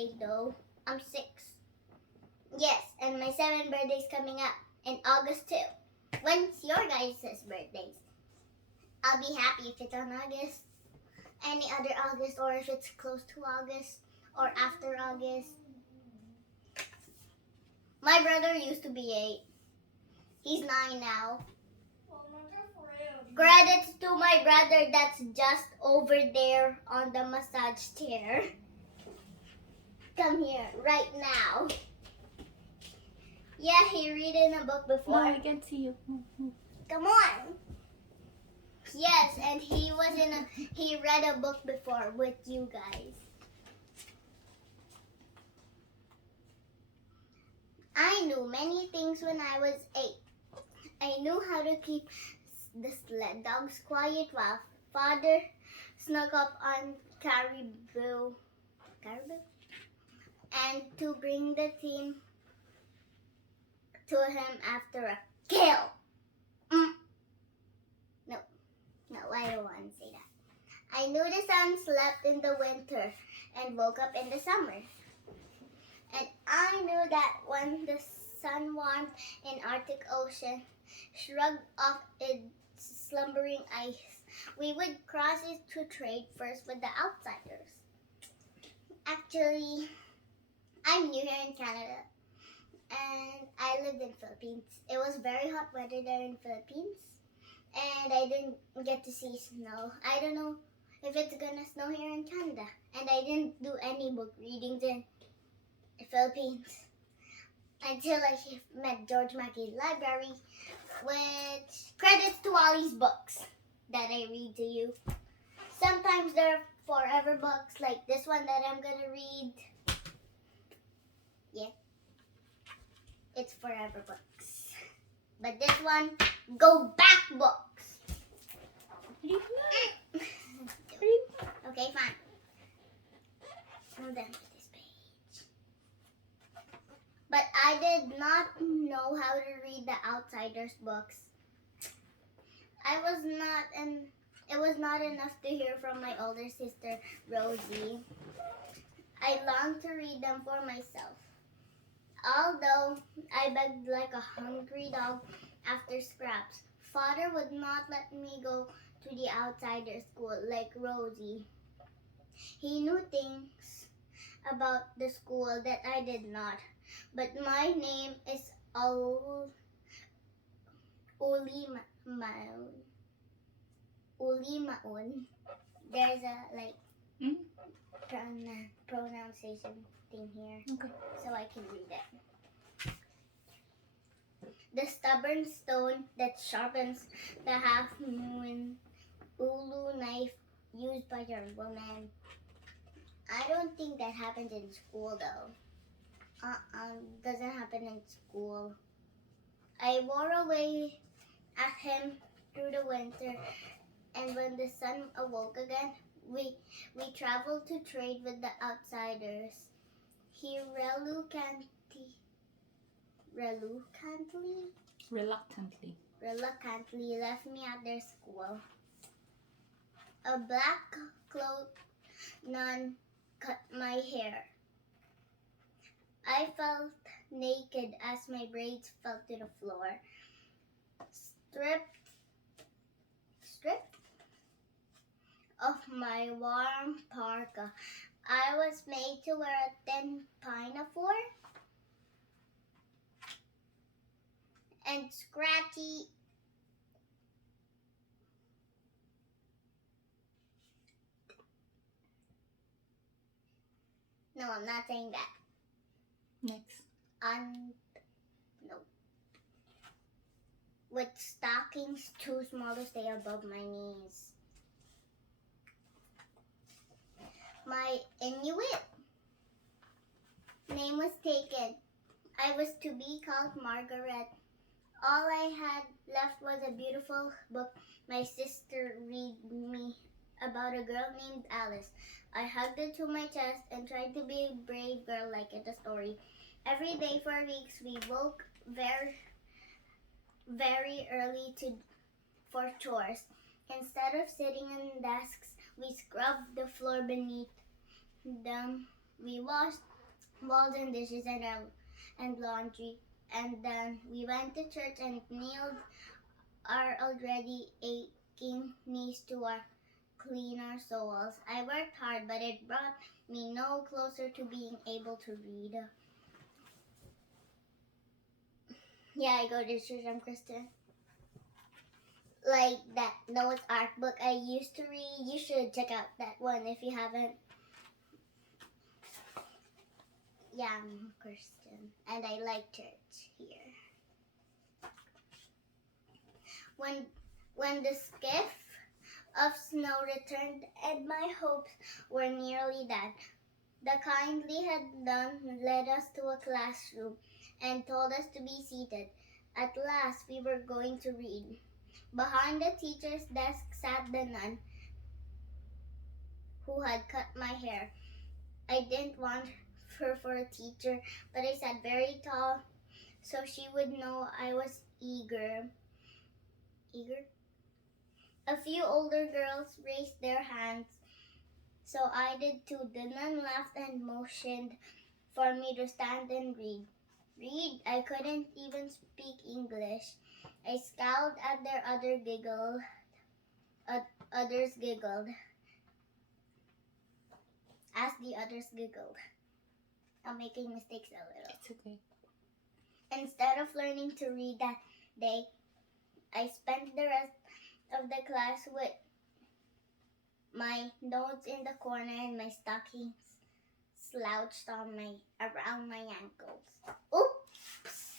8 though. I'm 6. Yes, and my 7th birthday's coming up in August too. When's your guys' birthdays? I'll be happy if it's on August. Any other August, or if it's close to August or after August. My brother used to be 8. He's 9 now. Credits to my brother that's just over there on the massage chair. Come here right now. Yeah, he read in a book before. No, I can see you. Move. Come on. Yes, and he read a book before with you guys. I knew many things when I was 8. I knew how to keep the sled dogs quiet while Father snuck up on Caribou, and to bring the team to him after a kill. No, I don't want to say that. I knew the sun slept in the winter and woke up in the summer. And I knew that when the sun warmed in Arctic Ocean, shrugged off its slumbering ice, we would cross it to trade first with the outsiders. Actually, I'm new here in Canada, and I lived in Philippines. It was very hot weather there in Philippines, and I didn't get to see snow. I don't know if it's gonna snow here in Canada, and I didn't do any book readings in the Philippines until I met George Mackey's library, which credits to all these books that I read to you. Sometimes they're forever books, like this one that I'm gonna read. Yeah, it's forever books. But this one, go back books. Okay, fine. I'm done with this page. But I did not know how to read the Outsiders books. It was not enough to hear from my older sister, Rosie. I longed to read them for myself. Although I begged like a hungry dog after scraps, Father would not let me go to the outsider school like Rosie. He knew things about the school that I did not, but my name is Ulimaon. There's a pronunciation thing here, Okay. so I can read it. The stubborn stone that sharpens the half-moon ulu knife used by your woman. I don't think that happens in school though. Doesn't happen in school. I wore away at him through the winter, and when the sun awoke again, we traveled to trade with the outsiders. He reluctantly left me at their school. A black-cloaked nun cut my hair. I felt naked as my braids fell to the floor. Stripped of my warm parka, I was made to wear a thin pinafore and scratchy No, I'm not saying that. Next. No. With stockings too small to stay above my knees. My Inuit name was taken. I was to be called Margaret. All I had left was a beautiful book my sister read me about a girl named Alice. I hugged it to my chest and tried to be a brave girl like in the story. Every day for weeks we woke very, very early for chores. Instead of sitting in desks, we scrubbed the floor beneath them. We washed walls and dishes and laundry. And then we went to church and kneeled our already aching knees to clean our souls. I worked hard, but it brought me no closer to being able to read. Yeah, I go to church. I'm Christian. Like that Noah's Ark book I used to read. You should check out that one if you haven't. Yeah, I'm Christian, and I like church here. When the skiff of snow returned and my hopes were nearly dead, the kindly had done led us to a classroom and told us to be seated. At last we were going to read. Behind the teacher's desk sat the nun who had cut my hair. I didn't want her for a teacher, but I sat very tall so she would know I was eager. A few older girls raised their hands, so I did too. The nun laughed and motioned for me to stand and read. Read? I couldn't even speak English. I scowled at their others giggled. As the others giggled. I'm making mistakes a little. It's okay. Instead of learning to read that day, I spent the rest of the class with my notes in the corner and my stockings slouched around my ankles. Oops!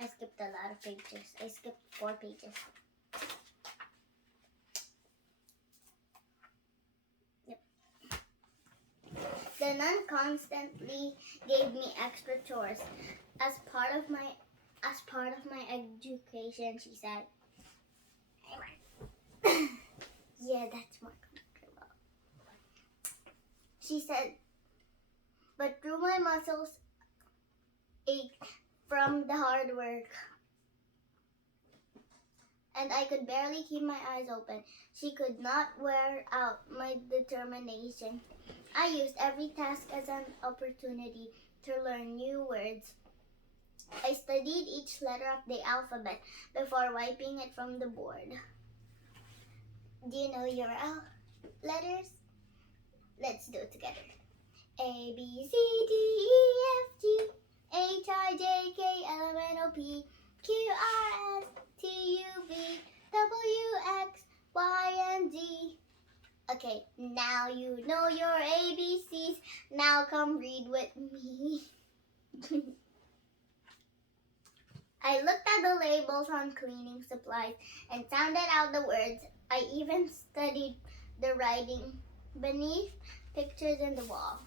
I skipped a lot of pages. I skipped 4 pages. Yep. The nun constantly gave me extra chores as part of my education, she said. Yeah, that's more comfortable. She said, but through my muscles ached from the hard work, and I could barely keep my eyes open. She could not wear out my determination. I used every task as an opportunity to learn new words. I studied each letter of the alphabet before wiping it from the board. Do you know your letters? Let's do it together. A, B, C, D, E, F, G, H, I, J, K, L, M, N, O, P, Q, R, S, T, U, V, W, X, Y, and Z. Okay, now you know your ABCs. Now come read with me. I looked at the labels on cleaning supplies and sounded out the words. I even studied the writing beneath pictures in the wall.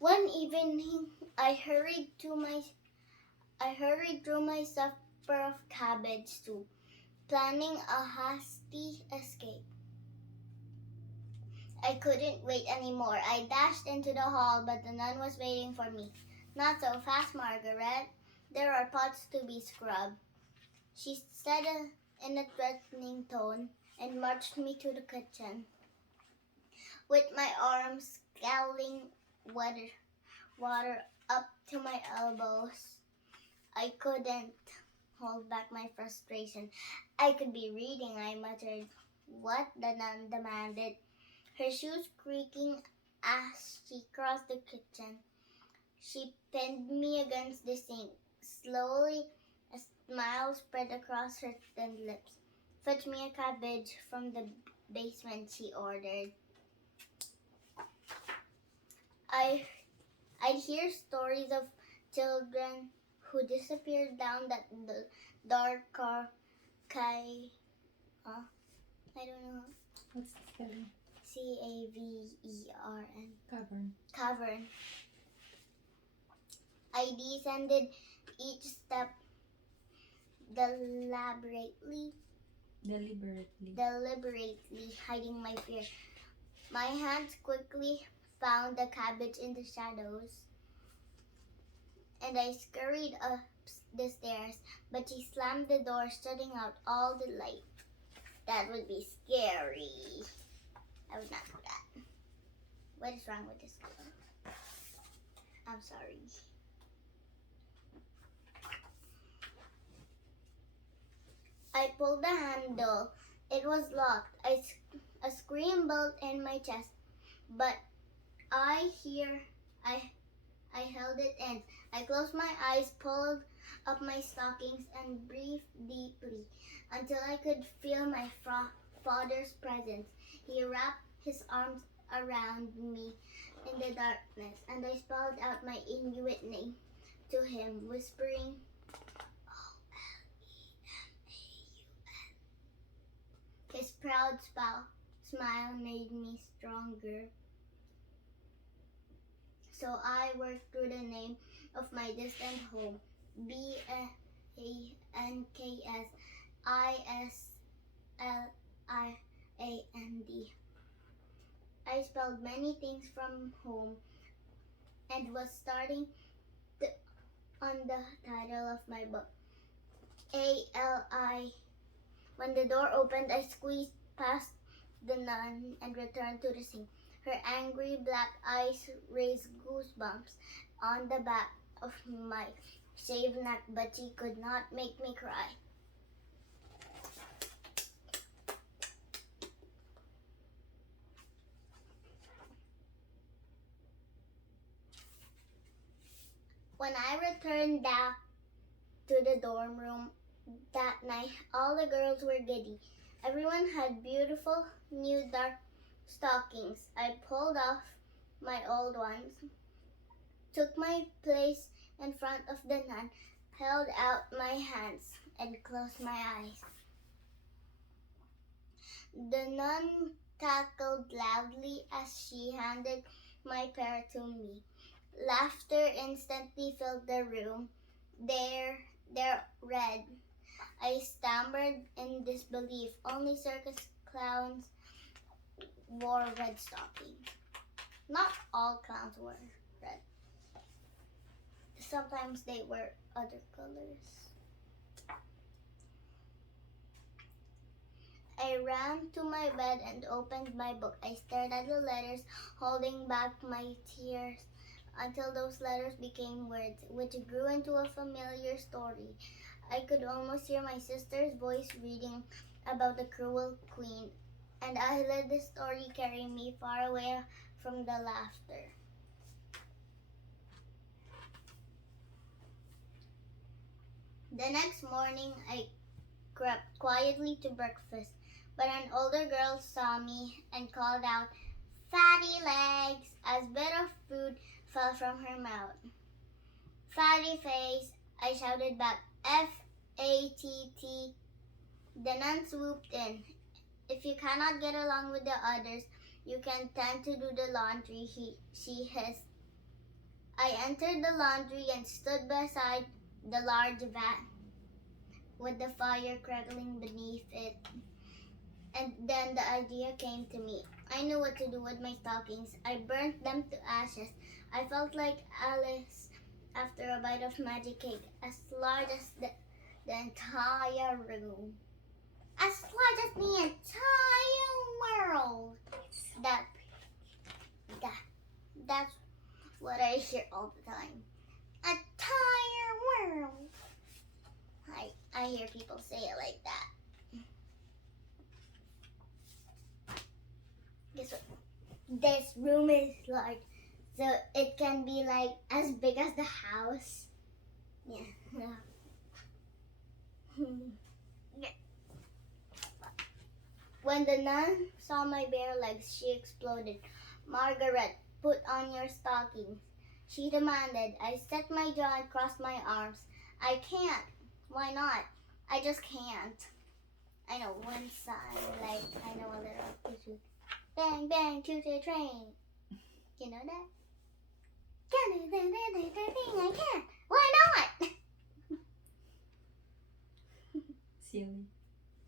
One evening, I hurried through my supper of cabbage soup, planning a hasty escape. I couldn't wait anymore. I dashed into the hall, but the nun was waiting for me. Not so fast, Margaret. There are pots to be scrubbed, she said in a threatening tone, and marched me to the kitchen. With my arms scalding water up to my elbows, I couldn't hold back my frustration. I could be reading, I muttered. What? The nun demanded, her shoes creaking as she crossed the kitchen. She pinned me against the sink. Slowly, a smile spread across her thin lips. Fetch me a cabbage from the basement, she ordered. I'd hear stories of children who disappeared down that dark cavern. I don't know. What's the spelling? Cavern. Cavern. Cavern. I descended each step deliberately, hiding my fear. My hands quickly found the cabbage in the shadows, and I scurried the stairs, but she slammed the door, shutting out all the light. That would be scary. I would not do that. What is wrong with this girl? I'm sorry. I pulled the handle. It was locked. A scream built in my chest, but I held it in. I closed my eyes, pulled up my stockings, and breathed deeply until I could feel my father's presence. He wrapped his arms around me in the darkness, and I spelled out my Inuit name to him, whispering, O-L-E-M-A-U-N. His proud smile made me stronger. So I worked through the name of my distant home, Bankisland. I spelled many things from home and was starting on the title of my book, A-L-I. When the door opened, I squeezed past the nun and returned to the scene. Her angry black eyes raised goosebumps on the back of my shaved neck, but she could not make me cry. When I returned back to the dorm room that night, all the girls were giddy. Everyone had beautiful new dark stockings. I pulled off my old ones, took my place in front of the nun, held out my hands, and closed my eyes. The nun cackled loudly as she handed my pair to me. Laughter instantly filled the room. They're red. I stammered in disbelief. Only circus clowns wore red stockings. Not all clowns wore red. Sometimes they wear other colors. I ran to my bed and opened my book. I stared at the letters, holding back my tears until those letters became words, which grew into a familiar story. I could almost hear my sister's voice reading about the cruel queen, and I let the story carry me far away from the laughter. The next morning, I crept quietly to breakfast, but an older girl saw me and called out, "Fatty legs," as a bit of food fell from her mouth. "Fatty face," I shouted back, "F-A-T-T. The nun swooped in. "If you cannot get along with the others, you can tend to do the laundry," she hissed. I entered the laundry and stood beside the large vat with the fire crackling beneath it. And then the idea came to me. I knew what to do with my stockings. I burnt them to ashes. I felt like Alice after a bite of magic cake, as large as the entire room. As large as the entire world. That's what I hear all the time. Entire world. I hear people say it like that. Guess what? This room is large, so it can be like as big as the house. Yeah. When the nun saw my bare legs, she exploded. "Margaret, put on your stockings," she demanded. I set my jaw and crossed my arms. "I can't." "Why not?" "I just can't." I know one song, like I know a little. Bang, bang, choo-choo train. You know that? I can't. Why not? Silly.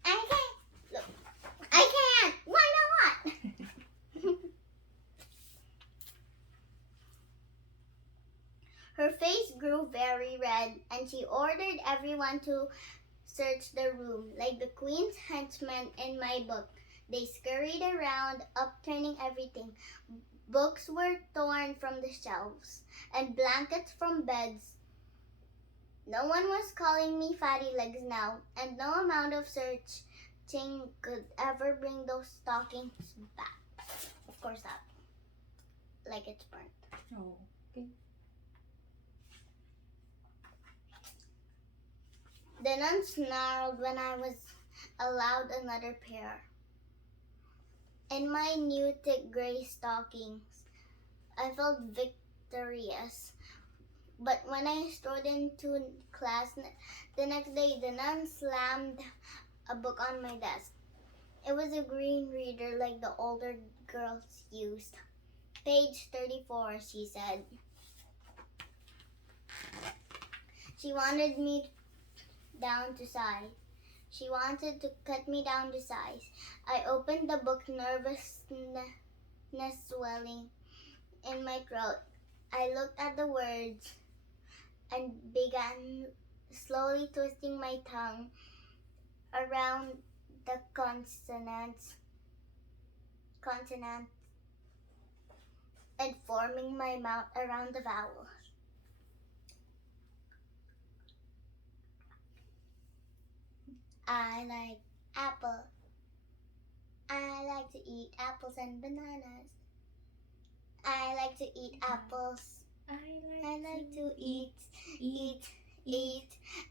I can't. Look, I can't. Why not? Her Her face grew very red, and she ordered everyone to search the room, like the queen's henchmen in my book. They scurried around, upturning everything. Books were torn from the shelves, and blankets from beds. No one was calling me fatty legs now, and no amount of searching could ever bring those stockings back. Of course not. Like it's burnt. Oh, okay. The nun snarled when I was allowed another pair. In my new thick gray stockings, I felt victorious. But when I strode into class the next day, the nun slammed a book on my desk. It was a green reader like the older girls used. Page 34, she said. She wanted me down to size. She wanted to cut me down to size. I opened the book, nervousness swelling in my throat. I looked at the words and began slowly twisting my tongue around the consonant and forming my mouth around the vowels. I like apple. I like to eat apples and bananas. I like to eat apples. I like to eat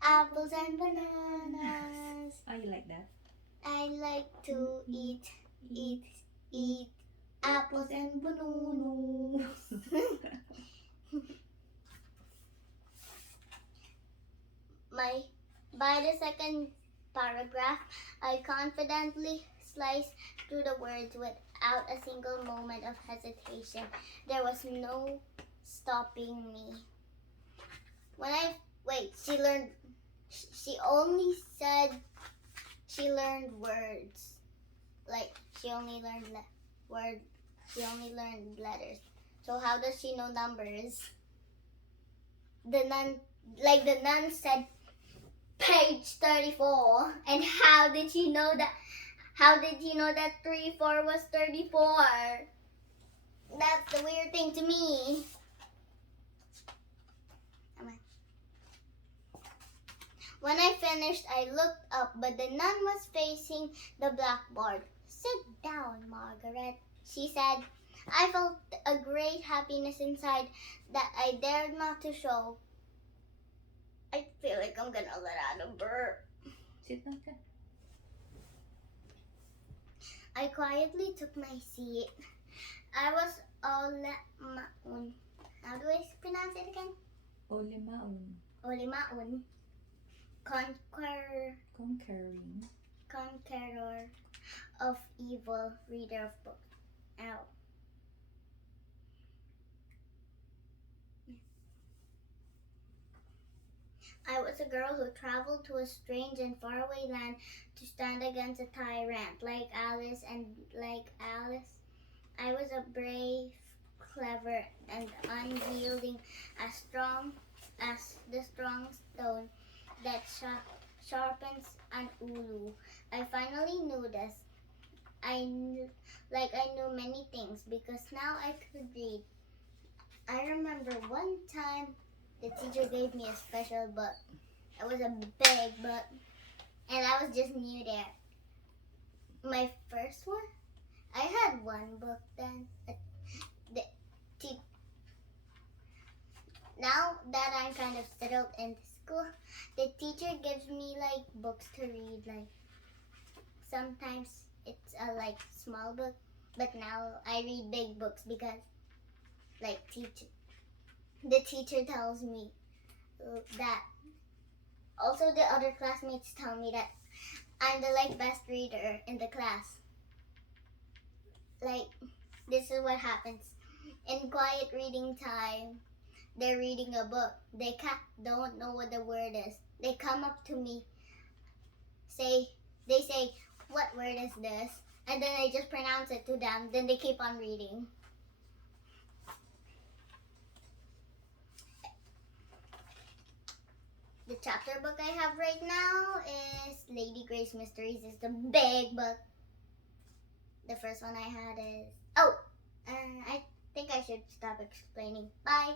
apples and bananas. Oh, you like that? I like to eat apples and bananas. By the second paragraph, I confidently sliced through the words without a single moment of hesitation. There was no stopping me. She only said she learned words. Like, she only learned letters. So how does she know numbers? The nun said page 34. And how did she know that 34 was 34? That's the weird thing to me. When I finished, I looked up, but the nun was facing the blackboard. Sit down, Margaret, she said. I felt a great happiness inside that I dared not to show. I feel like I'm gonna let out a burp. Sit down. I quietly took my seat. I was Olimaun. How do I pronounce it again? Olimaun. Conqueror of evil, reader of books. Ow. I was a girl who traveled to a strange and faraway land to stand against a tyrant. Like Alice, I was a brave, clever, and unyielding, as strong as the strong stone that sharpens an ulu. I finally knew this. I knew many things because now I could read. I remember one time the teacher gave me a special book. It was a big book, and I was just new there. My first one? I had one book then. Now that I'm kind of settled into school, the teacher gives me books to read. Sometimes it's a small book, but now I read big books because the teacher tells me that. Also, the other classmates tell me that I'm the best reader in the class. This is what happens in quiet reading time. They're reading a book. They don't know what the word is. They come up to me. They say, "What word is this?" And then I just pronounce it to them. Then they keep on reading. The chapter book I have right now is Lady Grace Mysteries. It's the big book. The first one I had is... Oh! I think I should stop explaining. Bye!